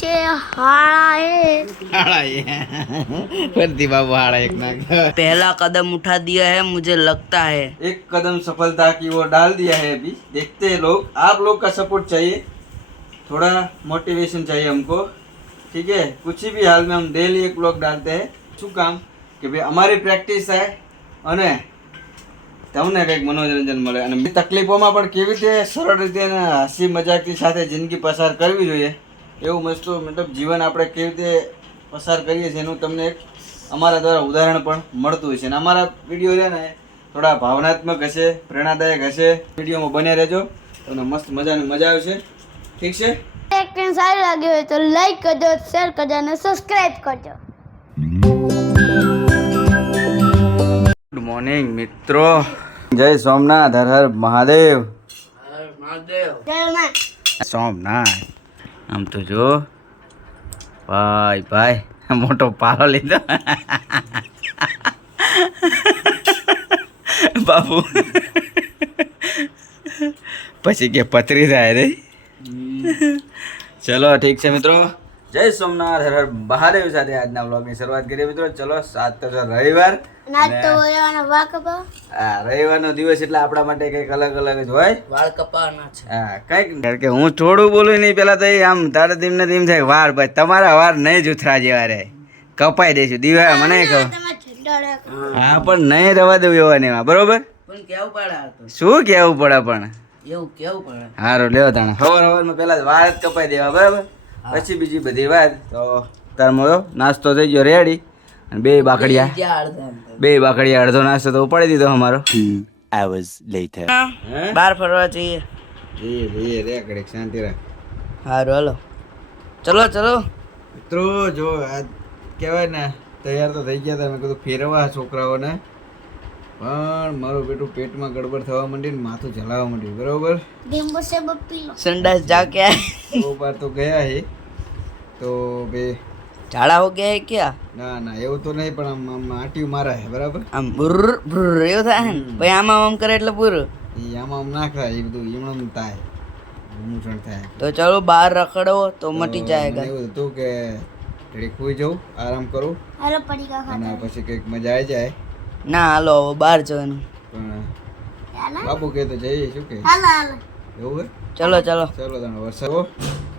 पीछे हाड़ा है। फर्जी बाबू हाड़ा एक नाक। पहला कदम उठा दिया है, मुझे लगता है एक कदम सफलता की वो डाल दिया है। अभी देखते हैं लोग, आप लोग का सपोर्ट चाहिए, थोड़ा मोटिवेशन चाहिए हमको, ठीक है। कुछ भी हाल में हम डेली एक ब्लॉग डालते हैं। શું કામ કે ભાઈ અમારી પ્રેક્ટિસ થાય અને તમને કંઈક મનોરંજન મળે અને તકલીફોમાં પણ કેવી રીતે સરળ રીતે અને હસી મજાકની સાથે જિંદગી પસાર કરવી જોઈએ એવું મસ્ત મતલબ જીવન આપણે કેવી રીતે પસાર કરીએ છીએ એનું તમને એક અમારા દ્વારા ઉદાહરણ પણ મળતું હોય છે અને અમારા વિડીયો છે ને થોડા ભાવનાત્મક હશે, પ્રેરણાદાયક હશે। વિડીયોમાં બન્યા રહેજો, તમને મસ્ત મજાની મજા આવશે, ઠીક છે। एक्टिंग सारी लगी हुई तो लाइक कर दो, शेयर कर दो और सब्सक्राइब कर दो। गुड मॉर्निंग मित्रों, जय सोमनाथ, हर हर महादेव। सोमनाथ आम तो जो भाई भाई मोटो पालो लीधो बाबू पछी के पथरी थाय रे। चलो ठीक है मित्रों, जय सोमनाथ, हर हर महादेव સાથે આજના વ્લોગની શરૂઆત કરીએ મિત્રો। ચલો 7 તો રવિવાર, નાચ તો હોવાનો વાકબા આ રવિવારનો દિવસ એટલે આપણા માટે કંઈક અલગ અલગ જ હોય। વાળ કપાવાના છે। હા કંઈક કારણ કે હું થોડું બોલું નહીં પેલા તો આમ તારે તેમને તેમ થાય વાર ભાઈ તમારા વાર નહીં જૂથરા જેવા રહે, કપાઈ દઈશું દીવા મને કહો। તમે છેડડે હા પણ નહીં રવા દઉં એવા ને એમાં, બરોબર? પણ કેવું પડે આ તો, શું કેવું પડે પણ એવું કેવું પડે। હારું લેવો તાણે સવારમાં પહેલા વાર જ કપાઈ દેવા, બરાબર? પછી બીજી બધી વાત તો તાર મોયો નાસ્તો થઈ ગયો રેડી અને બે બાકડિયા અડધો નાસ્તો તો ઉપાડી દીધો અમારો। 2 hours later. બહાર ફરવા જઈએ। એ રે ઘડીક શાંતિ રાખ હારું હાલો, ચલો ચલો। મિત્રો જો આ કહેવાય ને તૈયાર તો થઈ ગયા હતા, મેં કીધું ફેરવા છોકરાઓને, પણ મારું બેટું પેટમાં ગડબડ થવા માંડી ને માથું જલાવવા માંડ્યું, બરોબર? नींबू से पी लो। संडास जाके आए, દો બાર તો ગયા હે તો બે झाड़ा हो गया है क्या? ના ના એવું તો નહીં પણ આમ આટીયું મારા હે, બરાબર? આમ બુર બુર એવું થાય ને પછી આમ કરે એટલે પૂરું। એ આમાં આમ ના ખાય, એ બધું એમણમ થાય, મૂંઝવણ થાય। તો ચલો બહાર રખડો તો મટી जाएगा। એવું હતું કે ઘડીક સુઈ જાઉં, આરામ કરું हेलो पड़ीगा અને खाता પછી કંઈક મજા આવી જાય। ના હાલો હવે બહાર જવાનું। પણ हेलो બાબુ કહે તો જઈએ, શું કહે? हेलो हेलो એવું હે? ચલો ચલો। ચાલો તાણે વરસાદ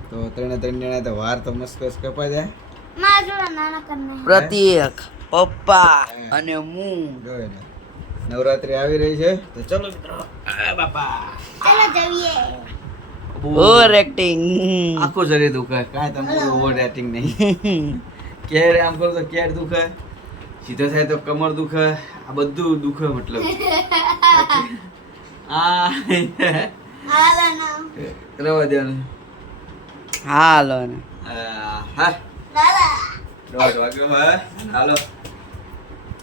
તો ત્રણે જણા તો વાર તો મસ્ત કપાઈ જાય। मां जोड़ा नाना करना है। પ્રતીક, પપ્પા અને હું। જોયે ને નવરાત્રી આવી રહી છે તો ચલો મિત્રો આ બાપા चलो जाइए। Over acting. આખું શરીર દુખે, કાંઈ તમારું ઓવર રેટિંગ નહીં। કેર આમ કરો તો કેર દુખે, સીધો થાય તો કમર દુખે, આ બધું દુખે મતલબ આ हेलो ना રવા દેવાનું। હાલો ને હા दादा 1:30 વાગ્યો હે, હાલો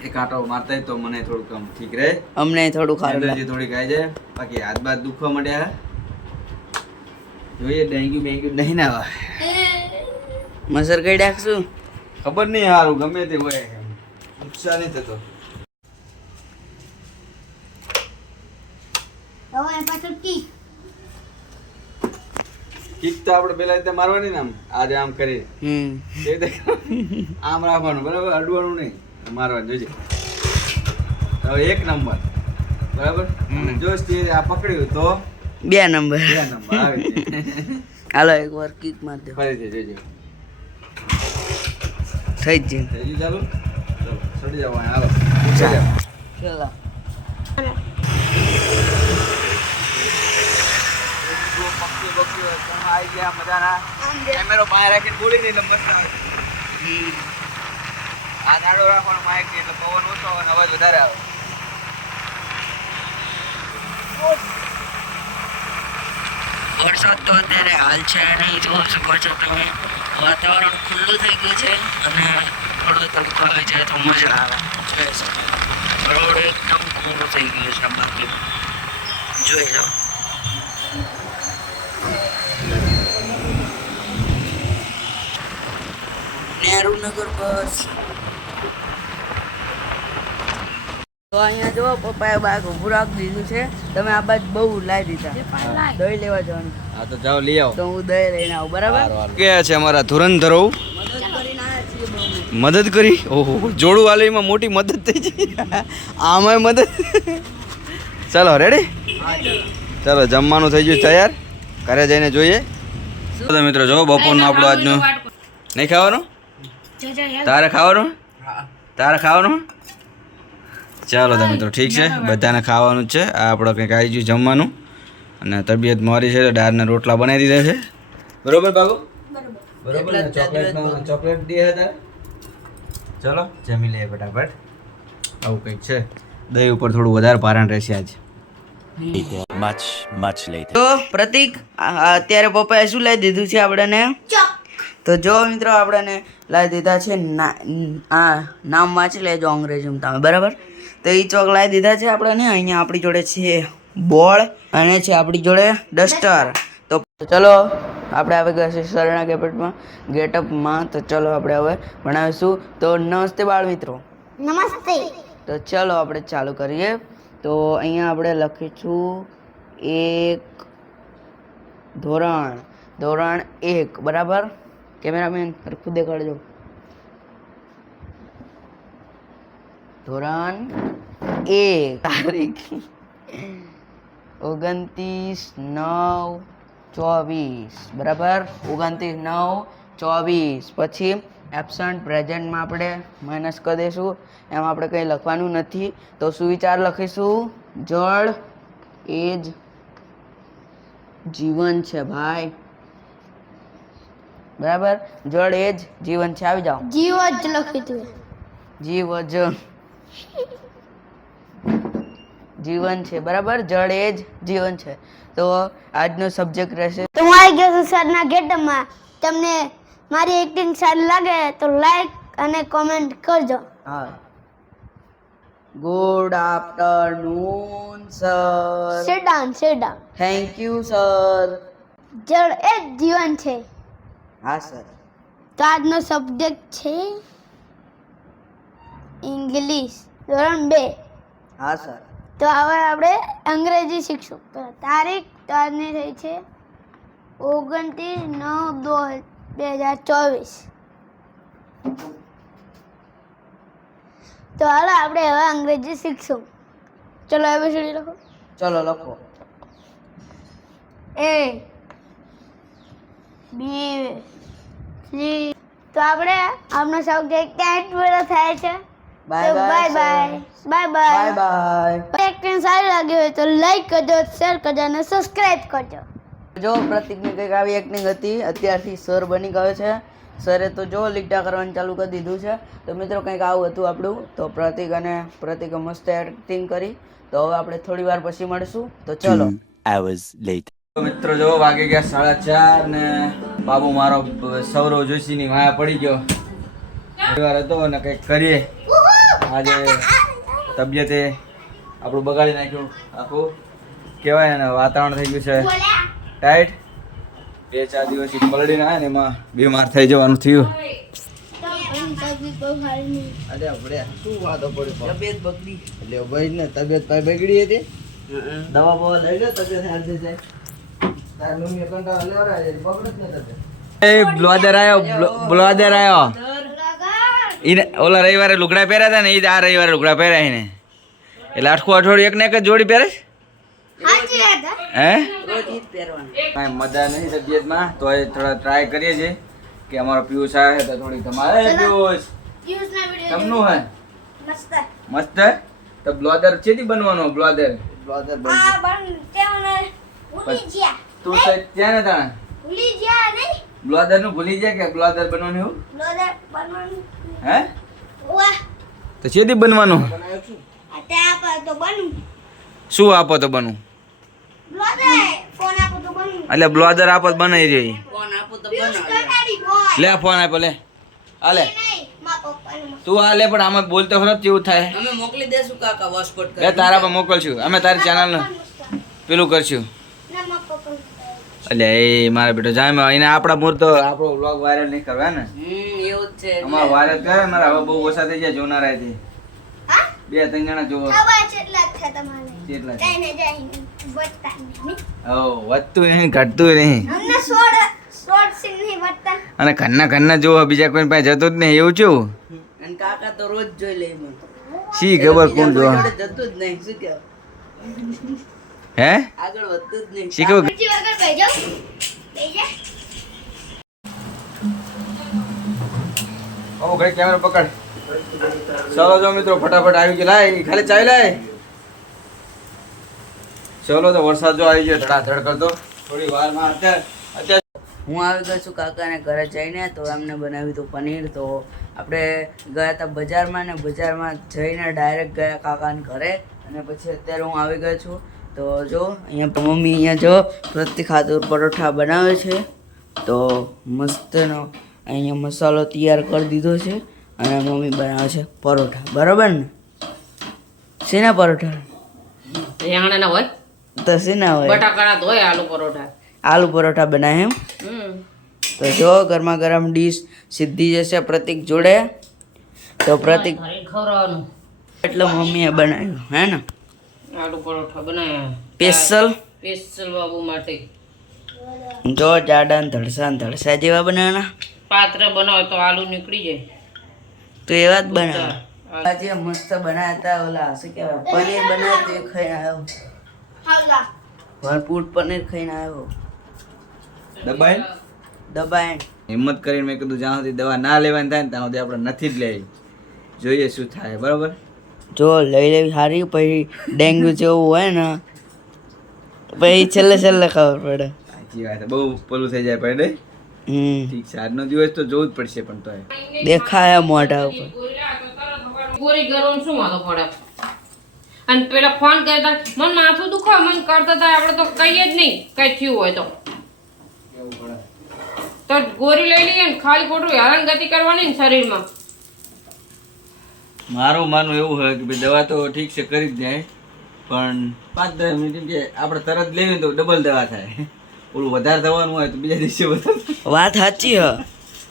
એક આટો મારતા તો મને થોડું કામ ઠીક રહે, અમને થોડું ખારું એનર્જી થોડી ખાઈ જાય। બાકી હાથ બાદ દુખવા માંડ્યા જોઈએ, ડેન્ગ્યુ બેન્ગ્યુ નહીં ના આવે, મસર કઈ ડાકશું ખબર નહીં, સારું ગમે તે હોય નુકસાન નહીં થતો। હવે પાછળ કી કિક તો આપણે પેલા રીતે મારવાની ને, આમ આજે આમ કરી તે રીતે આમ રાખવાનું, બરાબર? અડવાનું નહીં, મારવાનું જોજે। હવે 1 નંબર, બરાબર? અને જો સ્ટેજ આ પકડ્યું તો 2 નંબર। 2 નંબર આવી જાય। હાલો એક વાર કિક માર દો, ફરીથી જોજો, થઈ જ થઈ ગયું ચાલુ? ચલો ચડી જાવ, હાલો ઊંચા જાવ। ચલો। પક્ષી બક્ષી આવી ગયા મજાના, કેમેરો બહાર રાખીને બોલી નહીં એટલે મસ્ત આવે। આ નાડો રાખવાનો માઇક થી એટલે પવન ઓછો આવે અને અવાજ વધારે આવે। વરસાદ તો અત્યારે હાલ છે નહીં, જોઈ શકો છો તમે, વાતાવરણ ખુલ્લું થઈ ગયું છે અને થોડો તડકો આવી જાય તો મજા આવે। જોઈ શકો રોડ એકદમ ખુલ્લું થઈ ગયું છે, બાકી જોઈ લો। નહેરુનગર બસ અહીંયા જો પપ્પાએ બાગ ઊભું રાખી દીધું છે. તમે આ બાજુ બહુ લાવી દીધા. દહીં લેવા જવાનું. હા તો જાઓ લઈ આવો. તો હું દહીં લઈને આવું, બરાબર? કે છે અમારા ધુરંધરો મદદ કરીને આવ્યા છીએ બહુ. મદદ કરી. ઓહો જોડું વાલીમાં મોટી મદદ થઈ છે. આમાંય મદદ. ચાલો રેડી. ચાલો જમવાનું થઈ ગયું તૈયાર. ઘરે જઈને જોઈએ. તો મિત્રો જો બપોરનું આપણું આજનું નહીં ખાવાનું. તારે ખાવાનું. તારે ખાવાનું. ચાલો તો મિત્રો ઠીક છે, બધાને ખાવાનું જ છે. આ આપણે કંઈક આવી ગયું જમવાનું અને તબિયત મારી છે તો દાળના રોટલા બનાવી દીધા છે. બરોબર બાબુ? બરોબર ને? ચોકલેટ દે હતા. ચલો જમી લઈએ ફટાફટ. આવું કંઈક છે. દહીં ઉપર થોડું વધારે ભારણ રહેશે આજ. Much later. તો પ્રતિક અત્યારે પપ્પાએ શું લાવી દીધું છે આપણને? તો જો મિત્રો આપણને લાવી દીધા છે નામ વાંચી લેજો અંગ્રેજીમાં તમે, બરાબર? તો એ ચોક લાવી દીધા છે આપણને. અહીંયા આપણી જોડે છે બોલ અને છે આપણી જોડે ડસ્ટર. તો ચલો આપણે આવી ગયા છે શરણા ગેટઅપમાં. તો ચલો આપણે હવે ભણાવીશું. તો નમસ્તે બાળ મિત્રો. નમસ્તે. તો ચલો આપણે ચાલુ કરીએ. તો અહીંયા આપણે લખીશું એક ધોરણ 1, બરાબર? કેમેરામેન સરખું દેખાડજો. ધોરણ 1, તારીખ 29/9/24, બરાબર? 29/9/24. પછી એબસન્ટ પ્રેઝન્ટમાં આપણે માઇનસ કરી દઈશું. એમાં આપણે કંઈ લખવાનું નથી. તો સુવિચાર લખીશું જળ એ જ જીવન છે ભાઈ, બરાબર? જળ એ જ જીવન છે. આવી જાઓ. જીવ જ લખ્યું તું. જીવ જ જીવન છે, બરાબર? જળ એ જ જીવન છે. તો આજનો સબ્જેક્ટ રહેશે. તો હું આવી ગયો છું સરના ગેટઅપમાં. તમને મારી એક્ટિંગ સારી લાગે તો લાઈક અને કોમેન્ટ કરજો. હા. Good afternoon sir. Sit down. Thank you sir. જળ એ જ જીવન છે. હા સર. તો આજનો સબ્જેક્ટ છે ઇંગ્લિશ ધોરણ 2. હા સર. તો હવે આપણે અંગ્રેજી શીખશું. તો તારીખ તો આજની થઈ છે 29/9/2024. તો હાલો આપણે હવે અંગ્રેજી શીખશું. ચલો એબીસીડી લખો. ચલો લખો. A B C. તો આપણે આપનો સબ્જેક્ટ ત્યાં જ પૂરો થાય છે. Bye bye bye. Bye bye bye. Acting સારી લાગી હોય તો લાઈક કરજો, શેર કરજો અને સબસ્ક્રાઇબ કરજો. જો પ્રતિકની કંઈક આવી એક્ટિંગ હતી. અત્યારથી સર બની ગયો છે. સરે તો જો લીટા કરવાનું ચાલુ કરી દીધું છે. તો મિત્રો કંઈક આવું હતું આપણું. તો પ્રતિકે મસ્ત એક્ટિંગ કરી. તો હવે આપણે થોડી વાર પછી મળીશું. તો ચલો. 2 hours later. મિત્રો જો વાગી ગયા 4:30 ને બાબુ મારો સૌરવ જોશીની માયા પડી ગયો. પરિવાર હતો અને કંઈક કરીએ. આજે તબિયતે આપણું બગાડી નાખ્યું આખું, કહેવાય ને. વાતાવરણ થઈ ગયું છે ટાઈટ. 2-4 દિવસથી પલડીને આવ્યા ને એમાં બીમાર થઈ જવાનું થયું. અરે આપણે શું વાતો પડી? તબિયત બગડી. એટલે ભાઈ ને તબિયત બગડી હતી. દવા બવા લઈ લો, તબિયત હાલ થઈ જાય. તાર મમ્મી કંટાળો લેવરાય છે, બગડત ને તબિયત. એ બ્લોડર આવ્યો. ઈને ઓલા રવિવારે લુગડા પહેર્યા હતા ને, એ આ રવિવારે લુગડા પહેર્યા ને. એટલે આખું અઠવાડિયું એક ને એક જ જોડી પહેરે. હે રોજ ઈ જ પહેરવાનું. કાંઈ મજા નહીં તબિયતમાં, તો એ થોડા ટ્રાય કરીએ છીએ કે અમારો પિયુષ આવે તો થોડી તમારે. પિયુષ તમનું હે મસ્ત. તો બ્લોડર છેથી બનવાનો? બ્લોડર તું ત્યાં ને તાણે બ્લોડર નું ભૂલી જાય કે બ્લોડર બનવાનું એવું? હે તો છેથી બનવાનું? શું આપો તો બનવું? એટલે બ્લોડર આપો તો બનાવી રહી. ફોન આપો તો બનાવો. લે ફોન આપો, લે આ લે તું આ લે. પણ આમાં બોલતો ખરાબ કેવું થાય. અમે મોકલી દેશું કાકા વોસ્પોટ એ તારા પર મોકલશું અમે, તારી ચેનલ નું પેલું કરશું. એટલે એ મારા બેટો જાય એને આપણા મૂળ તો આપણો વ્લોગ વાયરલ નહીં કરવા ને. એવું જ છે. અમારા વાયરલ કરે મારા હવે બહુ ઓછા થઈ જાય જોનારા થી. બે ત્રણ જણા જોવો ખબર કેટલા જ છે તમારે કેટલા છે? કઈ ને જાય વધતા નહીં ઓ વધતું નહીં ઘટતું નહીં અમને સોડ સિંહ નહીં વધતા અને ઘરના જોવો બીજા કોઈ પાસે જતું જ નહીં એવું છું અને કાકા તો રોજ જોઈ લે મને શી ખબર કોણ જોવા જતું જ નહીં શું કહેવાય હે આગળ વધતું જ નહીં શી ખબર બીજી વગર બેજો બેજા ઓ ઘરે કેમેરા પકડ ચલો જો મિત્રો ફટાફટ આવી ગયો લાય ખાલી ચાવી લાય ચલો તો વરસાદ જો આવી ગયો ધડાધડ કરતો થોડી વારમાં અત્યારે હું આવી ગયો છું કાકાને ઘરે જઈને તો એમને બનાવ્યું હતું પનીર તો આપણે ગયા હતા બજારમાં ને બજારમાં જઈને ડાયરેક્ટ ગયા કાકાને ઘરે અને પછી અત્યારે હું આવી ગયો છું તો જો અહીંયા મમ્મી અહીંયા જો પ્રતિ ખાતર પરોઠા બનાવે છે તો મસ્તનો અહીંયા મસાલો તૈયાર કરી દીધો છે અને મમ્મી બનાવે છે પરોઠા બરાબર ને શેના પરોઠા રીંગણાના હોય તો શેના હોય બટાકાના તો હોય આલુ પરોઠા આલુ પરોઠા બનાવે એમ તો જો ગરમા ગરમ ડીશ સીધી જશે પ્રતિક જોડે તો પ્રતિક ખવડાવવાનું એટલે મમ્મીએ બનાવ્યું હે ને આલુ પરોઠા બનાવ્યા સ્પેશિયલ બાબુ માટે જો જાડા ને ધડસા જેવા બનાવવાના પાત્ર બનાવો તો આલુ નીકળી જાય તો એવા જ બનાવે આજે મસ્ત બનાવ્યા હતા ઓલા શું કહેવાય પનીર બનાવ્યું તો એ ખાઈને આવ્યો હાલા ભરપૂર પનીર ખાઈને આવ્યો દબાઈ દબાઈને હિંમત કરીને મેં કીધું જ્યાં સુધી દવા ના લેવાની થાય ને ત્યાં સુધી આપણે નથી જ લેવી જોઈએ શું થાય બરાબર જો લઈ લેવી સારી પછી ડેન્ગ્યુ જેવું હોય ને પછી છેલ્લે ખબર પડે સાચી વાત છે બહુ પેલું થઈ જાય પડે ઠીક છે આજનો દિવસ તો જોવું જ પડશે પણ તો દેખાય મોઢા ઉપર ગોરી ગરમ શું વાંધો પડે અને પેલા ફોન કરતા મને માથું દુખાય મને કરતા હતા આપણે તો કહીએ જ નહીં કઈ થયું હોય તો ગોરી લઈ લઈએ ને ખાલી ખોટું હેરાનગતિ કરવાની ને શરીરમાં મારું માનવું એવું હોય કે ભાઈ દવા તો ઠીક છે કરી જ જાય પણ 5-10 મિનિટ કે આપણે તરત લેવી તો ડબલ દવા થાય ઓલું વધારે થવાનું હોય તો બીજા દિવસે વધારે વાત સાચી હ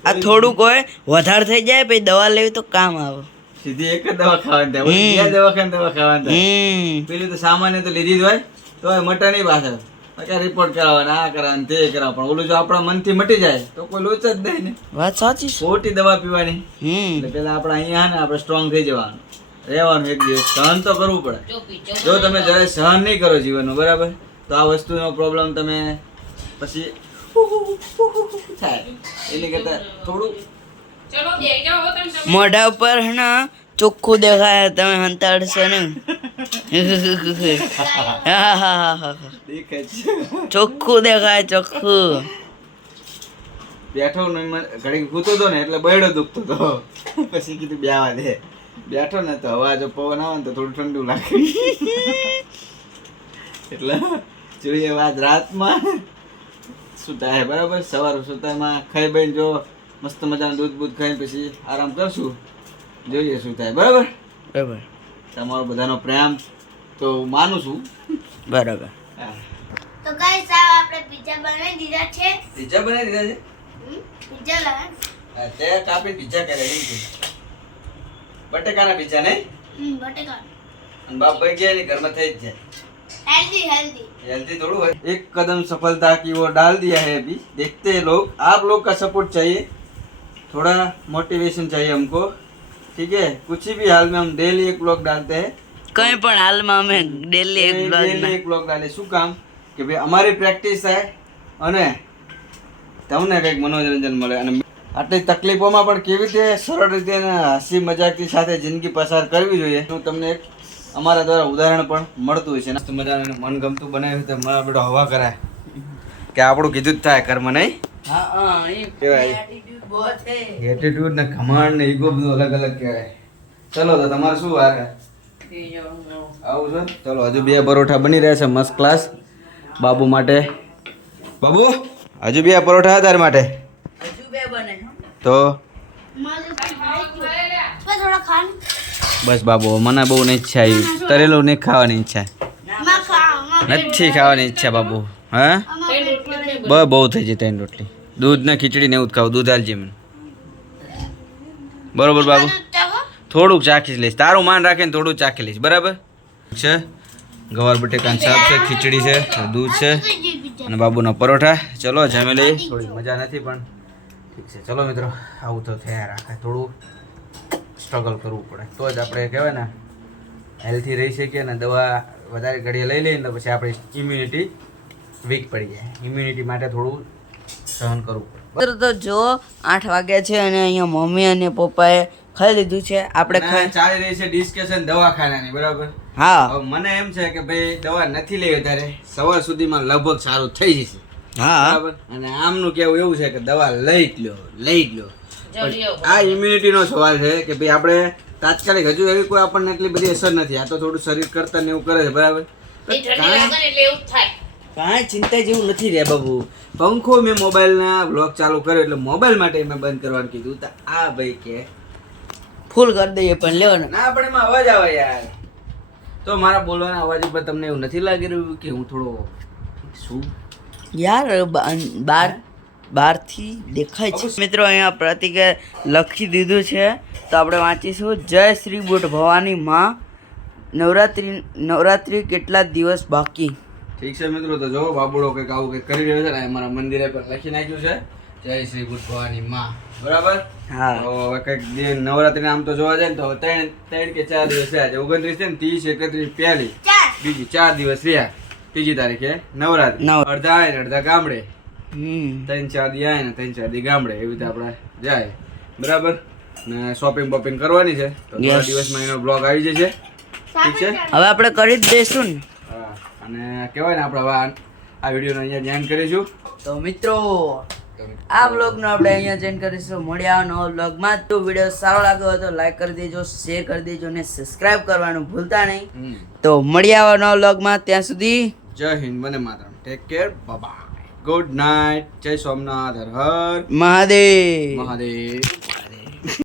આ થોડુંક હોય વધારે થઈ જાય પછી દવા લેવી તો કામ આવે સીધી એક જ દવા ખાવાની થાય ઓલી બે દવા ખાવાની થાય પેલી તો સામાન્ય તો લીધી જ હોય તો મટા નહીં પાછળ પછી રિપોર્ટ કરાવવાના આ કરાવવાનું તે કરાવ પણ ઓલું જો આપણા મનથી મટી જાય તો કોઈ લોચ જ નહીં ને વાત સાચી છે ખોટી દવા પીવાની એટલે પેલા આપણે અહીંયા ને આપણે સ્ટ્રોંગ થઈ જવાનું રહેવાનું એક દિવસ સહન તો કરવું પડે જો તમે જરાય સહન નહીં કરો જીવનમાં બરાબર તો આ વસ્તુનો પ્રોબ્લેમ તમે પછી થાય એની કરતા થોડું ચલો દે જાઓ તમે મોઢા ઉપર હે ને ચોખ્ખું દેખાય તમે હંતાડશો ને દેખાય છે ચોખ્ખું દેખાય ચોખ્ખું બેઠો ને ઘડી સૂતો હતો ને એટલે બૈડો દુખતો હતો પછી કીધું બ્યાવા દે બેઠો ને તો હવા જો પવન આવે ને તો થોડું ઠંડુ લાગે એટલે જોઈએ વાત રાતમાં સુતા હે બરાબર સવાર સુતામાં ખાઈ બઈને જો મસ્ત મજાનું દૂધ ખાઈને પછી આરામ કરશું જોઈએ શું થાય બરાબર બરાબર તમારો બધાનો પ્રેમ તો માનું છું બરાબર તો ગાઈસ આ આપણે પિઝા બનાવી દીધા છે પિઝા બનાવી દીધા છે પિઝા લાવે તે કાપી પિઝા કરે બટેકાના પિઝા નહીં બટેકા અને બાપ ભાઈ ગયા ને ઘરમાં થઈ જ જાય हेल्दी हेल्दी थोड़ा है एक कदम सफलता की ओर डाल दिया है अभी देखते हैं लोग आप लोग का सपोर्ट चाहिए थोड़ा मोटिवेशन चाहिए हमको ठीक है कुछ भी हाल में हम डेली एक ब्लॉग डालते हैं કઈ પણ હાલમાં અમે ડેલી એક डेली एक ब्लॉग डाले શું કામ કે ભાઈ અમારી પ્રેક્ટિસ થાય અને તમને કંઈક મનોરંજન મળે અને આટલી તકલીફોમાં પણ કેવી રીતે સરળ રીતે અને હસી મજાકની સાથે જિંદગી પસાર કરવી જોઈએ હું તમને એક અમારા દ્વારા ઉદાહરણ પણ મળતું હોય છે મસ્ત મજાનું મનગમતું બનાવ્યું તો મારા બેટો હવા કરાય કે આપણું કીધું જ થાય કર્મ નહીં હા હા કહેવાય એટીટ્યુડ બહુ છે એટીટ્યુડ ને ઘમંડ ને ઈગો બધું અલગ અલગ કહેવાય ચલો તો તમારે શું વાર આવું છે ચલો હજુ 2 પરોઠા બની રહ્યા છે મસ્ત ક્લાસ બાબુ માટે બાબુ હજુ 2 પરોઠા તાર માટે હજુ બે બને તો थोड़ा खान બસ બાબુ મને બહુ નહીં ઈચ્છા આવી તરેલું નહીં ખાવાની ઈચ્છા मैं खाऊंगा નથી ખાવાની ઈચ્છા બાબુ હા બહુ થઈ જઈ 3 રોટલી દૂધ ને ખીચડી ને એવું જ ખાવું દૂધ હાલજે મને બરોબર બાબુ થોડુંક ચાખી લઈશ, તારું માન રાખીને થોડુંક ચાખી લઈશ, બરાબર છે. ગવાર બટેકાનું શાક છે, ખીચડી છે, દૂધ છે અને બાબુના પરોઠા. ચલો જમી લઈએ. થોડી મજા નથી પણ ઠીક છે. ચલો મિત્રો, આવું તો થયા રાખે, થોડું સ્ટ્રગલ કરવું પડે તો જ આપણે કહેવાય ને હેલ્થી રહી શકીએ ને. દવા વધારે ઘડીએ લઈ લઈએ ને તો પછી આપણી ઇમ્યુનિટી વીક પડી જાય. ઇમ્યુનિટી માટે થોડું સહન કરવું પડે. તો જો 8 વાગ્યા છે અને અહીંયા મમ્મી અને પપ્પાએ ખાઈ લીધું છે. આપણે અને ચાલી રહી છે ડિસ્કશન દવાખાનાની, બરાબર. હા, હવે મને એમ છે કે ભાઈ દવા નથી લેવી અત્યારે, સવાર સુધીમાં લગભગ સારું થઈ જશે, હા, બરાબર. અને આમનું કેવું એવું છે કે દવા લઈ જ લો. આ ઇમ્યુનિટી નો સવાલ છે કે ભાઈ આપણે તાત્કાલિક હજુ એવી કોઈ આપણને એટલી બધી અસર નથી. આ તો થોડું શરીર કરતા ને એવું કરે છે, બરાબર. કાંઈ ચિંતા જેવું નથી રે બાબુ. પંખો મેં મોબાઈલના બ્લોગ ચાલુ કર્યો એટલે મોબાઈલ માટે મેં બંધ કરવાનું કીધું. તો આ ભાઈ કે ફૂલ કરી દઈએ પણ લેવો ને. ના પણ એમાં અવાજ આવે યાર. તો મારા બોલવાના અવાજ ઉપર તમને એવું નથી લાગી રહ્યું કે હું થોડો શું યાર બહારથી દેખાય છે. મિત્રો અહીંયા પ્રતિકે લખી દીધું છે તો આપણે વાંચીશું. જય શ્રી બુટ ભવાની માં, નવરાત્રી કેટલા દિવસ બાકી. ઠીક છે મિત્રો, તો જો બાબુડો કંઈક આવું કંઈક કરી રહ્યો છે ને અમારા મંદિરે પર લખી નાખ્યું છે જય શ્રી બુટ ભવાની માં, બરાબર. હા, તો હવે કંઈક નવરાત્રી આમ તો જોવા જાય ને તો 3 કે 4 દિવસ રહ્યા છે. 29 છે ને 30, 31 પહેલી, બીજી 4 દિવસ રહ્યા. 3જી તારીખે નવરાત્રી. અડધા આય ને અડધા ગામડે, 3-4 દી આય ને 3-4 દી ગામડે, એવી રીતે આપણે જાય, બરાબર. ને શોપિંગ બોપિંગ કરવાની છે તો થોડા દિવસમાં એનો બ્લોગ આવી જશે. ઠીક છે, હવે આપણે કરી જ દઈશું ને. હા. અને કહેવાય ને આપણે હવે આ વિડીયોને અહીંયા ધ્યાન કરીશું. તો મિત્રો આ બ્લોગનો આપણે અહીંયા જોઈન કરીશું. મળ્યા નવો બ્લોગમાં. તો વિડીયો સારો લાગ્યો હોય તો લાઈક કરી દેજો, શેર કરી દેજો અને સબસ્ક્રાઇબ કરવાનું ભૂલતા નહીં. તો મળ્યા નવા બ્લોગમાં, ત્યાં સુધી જય હિન્દ, વંદે માતરમ, take care, bye, good night, જય સોમનાથ, હર હર મહાદેવ. મહાદેવ.